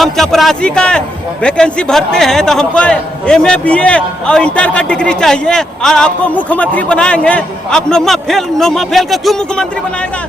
हम चपरासी का वैकेंसी भरते हैं तो हमको MA BA और इंटर का डिग्री चाहिए, और आपको मुख्यमंत्री बनाएंगे। आप नौमा फेल का क्यों मुख्यमंत्री बनाएगा?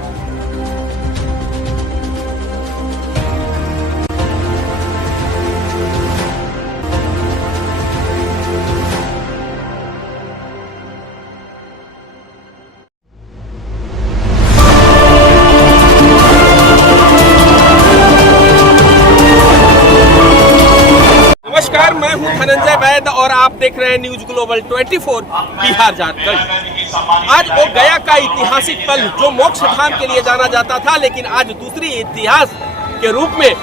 नमस्कार, मैं हूं धनंजय वैद और आप देख रहे हैं न्यूज ग्लोबल 24 बिहार झारखंड। आज वो गया का ऐतिहासिक पल जो मोक्ष धाम के लिए जाना जाता था, लेकिन आज दूसरी इतिहास के रूप में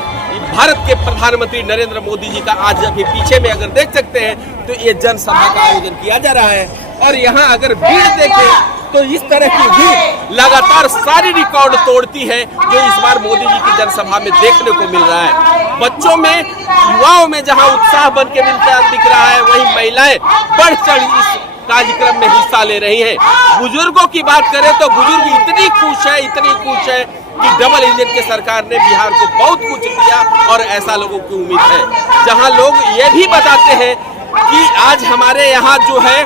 भारत के प्रधानमंत्री नरेंद्र मोदी जी का आज अभी पीछे में अगर देख सकते हैं तो ये जनसभा का आयोजन किया जा रहा है। और यहाँ अगर भीड़ देखें तो इस तरह की भीड़ लगातार सारी रिकॉर्ड तोड़ती है जो इस बार मोदी जी की जनसभा में देखने को मिल रहा है। बच्चों में, युवाओं में जहां उत्साह बन के दिख रहा है, वहीं महिलाएं बढ़ चढ़ इस कार्यक्रम में हिस्सा ले रही हैं। बुजुर्गों की बात करें तो बुजुर्ग इतनी खुश है कि डबल इंजन के सरकार ने बिहार को बहुत कुछ दिया और ऐसा लोगों की उम्मीद है। जहां लोग ये भी बताते हैं कि आज हमारे यहाँ जो है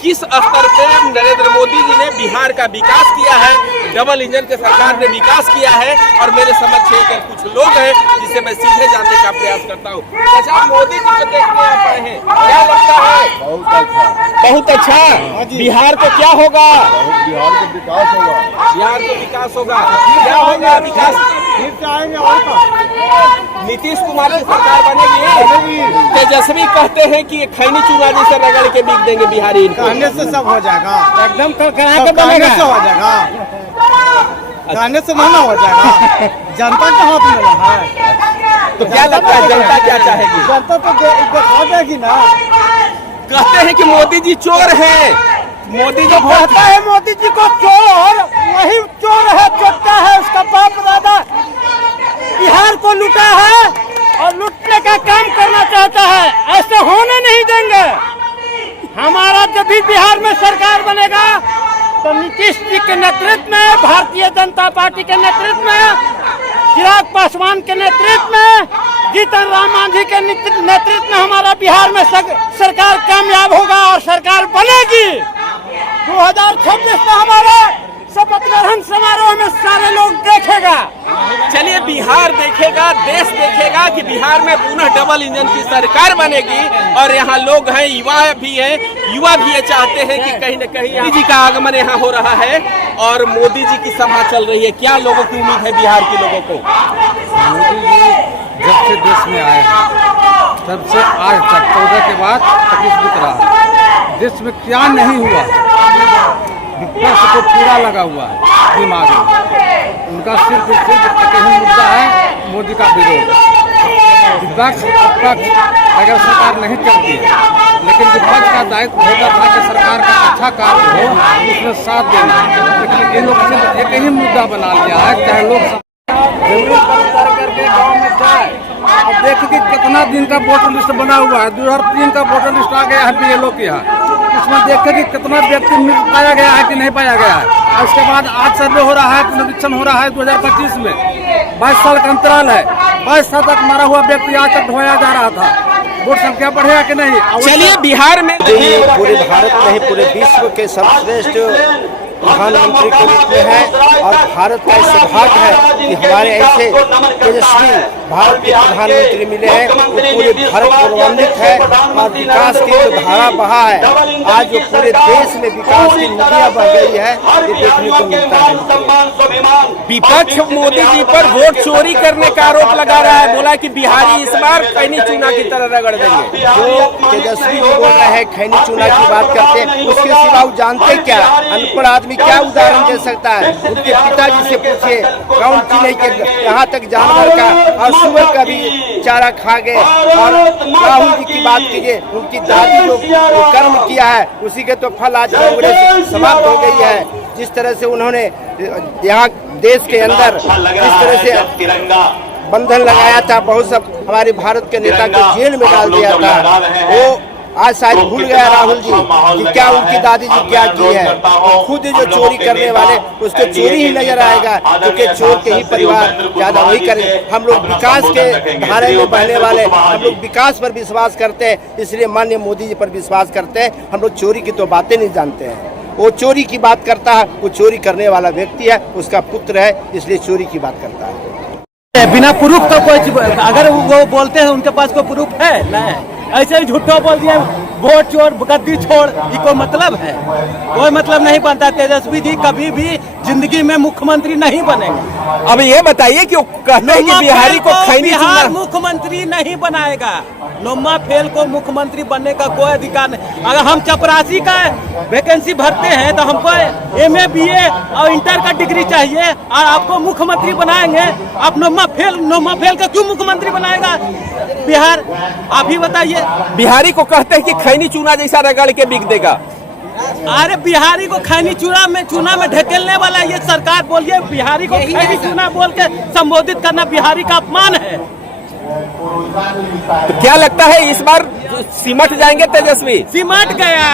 किस स्तर पे नरेंद्र मोदी जी ने बिहार का विकास किया है, डबल इंजन के सरकार ने विकास किया है। और मेरे समक्ष एक कुछ लोग हैं जिसे मैं सीधे जानने का प्रयास करता हूँ। अच्छा, मोदी जी को देखने आप आए हैं, क्या लगता है? बहुत अच्छा। बिहार को क्या होगा? बिहार को विकास होगा। बिहार को विकास होगा। क्या होगा विकास? नीतीश कुमार की सरकार बनेगी। तेजस्वी कहते हैं कि खैनी चूना जैसे रगड़ के बिक देंगे बिहारी। कहने से सब हो जाएगा, एकदम कहने से हो जाएगा, कहने से महंगा हो जाएगा। जनता के हाथ में रहा है तो क्या लगता है जनता क्या चाहेगी? जनता तो दिखा देगी ना। कहते हैं कि मोदी जी चोर हैं। मोदी जी कहता है मोदी जी को चोर, वही चोर है, चोरता है। उसका बाप दादा बिहार को लूटा है और लूटने का काम करना चाहता है। ऐसे होने नहीं देंगे। हमारा जब भी बिहार में सरकार बनेगा तो नीतीश जी के नेतृत्व में, भारतीय जनता पार्टी के नेतृत्व में, चिराग पासवान के नेतृत्व में, जीतन राम मांझी के नेतृत्व में हमारा बिहार में सरकार कामयाब होगा और सरकार बनेगी। 2026 में हमारा शपथ ग्रहण समारोह में सारे लोग देखेगा। चलिए, बिहार देखेगा, देश देखेगा कि बिहार में पुनः डबल इंजन की सरकार बनेगी। और यहाँ लोग हैं, युवा भी ये चाहते हैं कि कहीं न कहीं मोदी जी का आगमन यहाँ हो रहा है और मोदी जी की सभा चल रही है। क्या लोगों की उम्मीद है बिहार के लोगों को? मोदी जी जब से देश में आए तब से आज तक 14 के बाद 25 बीत रहा है। देश में क्या नहीं हुआ, विपक्ष को पूरा लगा हुआ है दिमाग में। उनका सिर्फ एक ही मुद्दा है, मोदी का विरोध। विपक्ष अगर सरकार नहीं चलती है, लेकिन विपक्ष का दायित्व होता था कि सरकार का अच्छा कार्य हो, उसमें साथ देना। लेकिन इन लोग सिर्फ एक ही मुद्दा बना लिया है, चाहे लोग जमीन पर उतर करके गाँव में जाए। अब देखिए कितना दिन का वोटर लिस्ट बना हुआ है। 2003 का वोटर लिस्ट आ गया है BLO के यहाँ। इसमें देखे कि कितना व्यक्ति पाया गया है कि नहीं पाया गया है। उसके बाद आज सर्वे हो रहा है, पुनरीक्षण हो रहा है 2025 में। 22 साल का अंतराल है। 22 साल तक मरा हुआ व्यक्ति आज तक ढोया जा रहा था। वोट संख्या बढ़ेगा कि नहीं? चलिए, बिहार में पूरे भारत नहीं, पूरे विश्व के सर्वश्रेष्ठ प्रधानमंत्री के रूप में है। और भारत का सौभाग्य है कि हमारे ऐसे तेजस्वी भारत के प्रधानमंत्री मिले हैं। पूरे भारत गौरवान्वित है और विकास की जो धारा बहा है, आज जो पूरे देश में विकास की नदियां बह गई है, ये देखने को मिलता है। विपक्ष मोदी जी पर वोट चोरी करने का आरोप लगा रहा है। बोला कि बिहारी इस बार खैनी चूना की तरह रगड़ देंगे। जो तेजस्वी जी बोल रहे हैं खैनी चूना की बात करते हैं, उसके सिवा वो जानते क्या? अनपढ़ आदमी क्या उदाहरण दे सकता है? उनके पिताजी से पूछिए, कौन चीनी के यहाँ तक जानवर का और सुअर का भी चारा खा गए। और राहुल जी की बात कीजिए, उनकी दादी जो कर्म किया है उसी के तो फल आज कांग्रेस समाप्त हो गई है। जिस तरह से उन्होंने यहाँ देश के अंदर जिस तरह से बंधन लगाया था, बहुत सब हमारे भारत के नेता को जेल में डाल दिया था, वो आज शायद भूल गया राहुल जी कि क्या उनकी दादी जी क्या की है। खुद जो चोरी करने वाले उसको चोरी ही नजर आएगा, क्योंकि चोर के ही परिवार ज्यादा वही करें। हम लोग विकास के धारे में बहने वाले, हम लोग विकास पर विश्वास करते हैं, इसलिए माननीय मोदी जी पर विश्वास करते हैं। हम लोग चोरी की तो बातें नहीं जानते हैं। वो चोरी की बात करता है, वो चोरी करने वाला व्यक्ति है, उसका पुत्र है, इसलिए चोरी की बात करता है। बिना प्रूफ का कोई, अगर वो बोलते हैं उनके पास कोई प्रूफ है नहीं, ऐसे ही झूठो बोल दिए वोट चोर गद्दी छोड़, ये कोई मतलब है? कोई मतलब नहीं बनता। तेजस्वी जी कभी भी जिंदगी में मुख्यमंत्री नहीं बनेंगे। अब ये बताइए कि कहते हैं कि बिहारी को खैनी बिहार मुख्यमंत्री नहीं बनाएगा। नोमा फेल को मुख्यमंत्री बनने का कोई अधिकार नहीं। अगर हम चपरासी का वैकेंसी भरते हैं तो हमको MA BA और इंटर का डिग्री चाहिए और आपको मुख्यमंत्री बनाएंगे। आप नोमा फेल का क्यों मुख्यमंत्री बनाएगा बिहार? आप ही बताइए। बिहारी को कहते हैं कि खैनी चूना जैसा रगड़ के बिक देगा। अरे बिहारी को खैनी चूना में ढकेलने वाला ये सरकार। बोलिए बिहारी को खैनी चूना बोल के संबोधित करना बिहारी का अपमान है। तो क्या लगता है इस बार सिमट जाएंगे तेजस्वी? सिमट गया,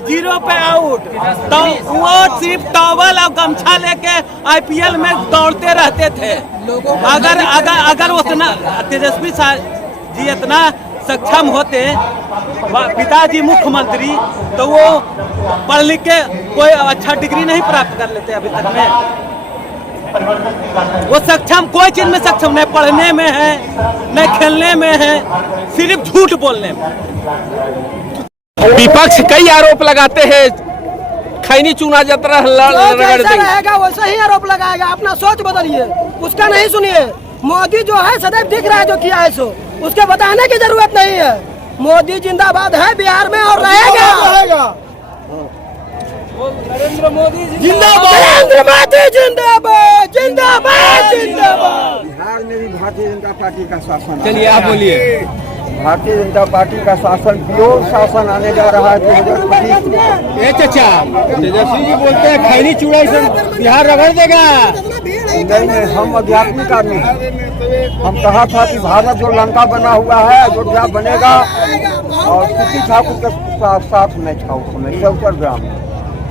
0 पे आउट। तो वो सिर्फ टॉवल और गमछा लेके IPL में दौड़ते रहते थे। अगर उतना तेजस्वी जी इतना सक्षम होते, पिताजी मुख्यमंत्री, तो वो पढ़ लिख के कोई अच्छा डिग्री नहीं प्राप्त कर लेते अभी तक में। वो सक्षम कोई चीज में सक्षम नहीं, पढ़ने में है नहीं, खेलने में है, सिर्फ झूठ बोलने में। विपक्ष कई आरोप लगाते हैं खैनी चूना जतरा रहेगा वैसा ही आरोप लगाएगा। अपना सोच बदलिए, उसका नहीं सुनिए। मोदी जो है सदैव दिख रहा है जो किया है, सो उसके बताने की जरूरत नहीं है। मोदी जिंदाबाद है बिहार में और रहेगा। नरेंद्र मोदी जिंदाबाद, जिंदाबाद। बिहार में भी भारतीय जनता पार्टी का शासन। चलिए आप बोलिए। भारतीय जनता पार्टी का शासन, प्योर शासन आने जा रहा है 2025। ये चाचा तेजस्वी जी बोलते हैं खैनी चूड़ा से बिहार रगड़ देगा। नहीं, हम आध्यात्मिक आदमी हैं। हम कहा था कि भारत जो लंका बना हुआ है अयोध्या बनेगा, और किसी ठाकुर के साथ मैं था उस समय चौकर ग्राम में,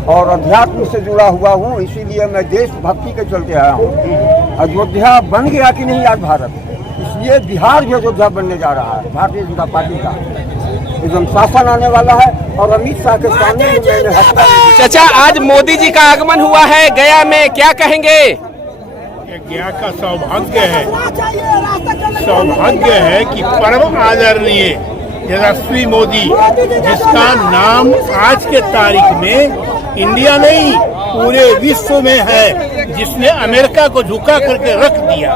और अध्यात्म से जुड़ा हुआ हूँ, इसीलिए मैं देशभक्ति के चलते आया हूँ। अयोध्या बन गया कि नहीं आज भारत, इसलिए बिहार भी अयोध्या बनने जा रहा है। भारतीय जनता पार्टी का एकदम शासन आने वाला है, और अमित शाह के सामने मैंने चाचा आज मोदी जी का आगमन हुआ है गया में, क्या कहेंगे? गया का सौभाग्य है कि परम आदरणीय तेजस्वी मोदी, जिसका नाम आज के तारीख में इंडिया नहीं पूरे विश्व में है, जिसने अमेरिका को झुका करके रख दिया।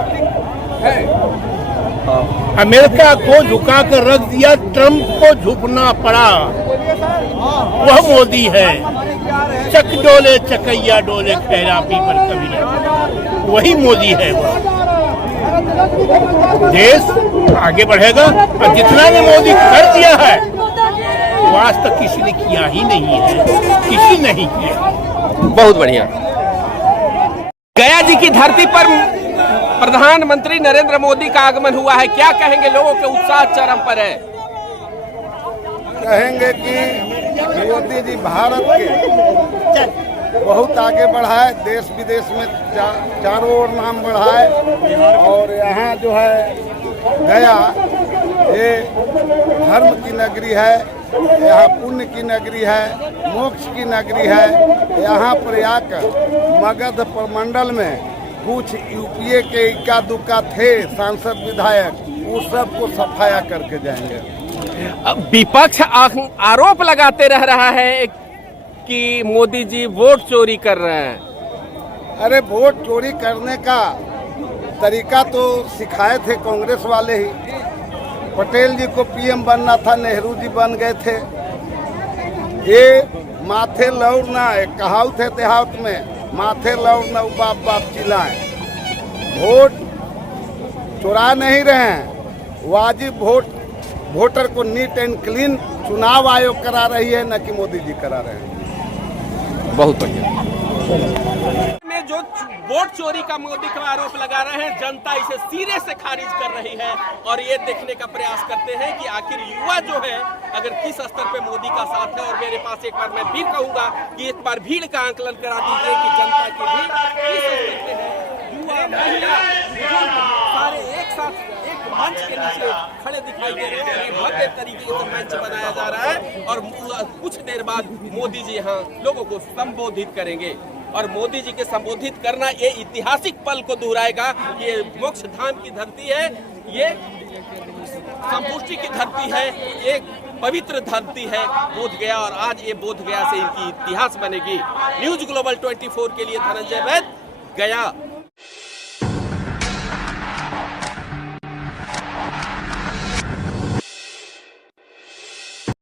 अमेरिका को झुका कर रख दिया, ट्रंप को झुकना पड़ा। वह मोदी है। चक डोले चकैया डोले खैरा पी पर कभी नहीं, वही मोदी है। वह देश आगे बढ़ेगा, और जितना ने मोदी कर दिया है वो आज तक किसी ने किया ही नहीं है, किसी नहीं किया। बहुत बढ़िया। गया जी की धरती पर प्रधानमंत्री नरेंद्र मोदी का आगमन हुआ है, क्या कहेंगे? लोगों के उत्साह चरम पर है। कहेंगे कि मोदी जी भारत के बहुत आगे बढ़ाए, देश विदेश में चारों ओर नाम बढ़ाए, और यहाँ जो है गया ये धर्म की नगरी है, यहाँ पुण्य की नगरी है, मोक्ष की नगरी है। यहाँ पर आकर मगध प्रमंडल में कुछ यूपीए के इक्का दुक्का थे सांसद विधायक, वो सबको सफाया करके जाएंगे। विपक्ष आरोप लगाते रह रहा है कि मोदी जी वोट चोरी कर रहे हैं। अरे वोट चोरी करने का तरीका तो सिखाए थे कांग्रेस वाले ही। पटेल जी को PM बनना था, नेहरू जी बन गए थे। ये माथे लौड़ना, एक कहावत है देहात में, माथे लौड़ना बाप बाप चिल्लाएं। वोट चुरा नहीं रहे हैं, वाजिब वोटर को नीट एंड क्लीन चुनाव आयोग करा रही है, न कि मोदी जी करा रहे हैं। बहुत बढ़िया। में जो वोट चोरी का मोदी का आरोप लगा रहे हैं, जनता इसे सिरे से खारिज कर रही है और ये देखने का प्रयास करते हैं कि आखिर युवा जो है अगर किस स्तर पे मोदी का साथ है। और मेरे पास एक बार मैं फिर कहूंगा कि एक बार भीड़ का आंकलन करा दीजिए कि जनता की भीड़ किस स्तर पे है। युवा, महिला, बुजुर्ग सारे एक साथ एक मंच के नीचे खड़े दिखाई दे रहे हैं। भव्य तरीके से मंच बनाया जा रहा है और कुछ देर बाद मोदी जी यहाँ लोगों को संबोधित करेंगे और मोदी जी के संबोधित करना ये ऐतिहासिक पल को दोहराएगा कि ये मोक्ष धाम की धरती है, ये संपुष्टि की धरती है, एक पवित्र धरती है बोध गया। और आज ये बोध गया से इनकी इतिहास बनेगी। न्यूज ग्लोबल 24 के लिए धनंजय वैद, गया।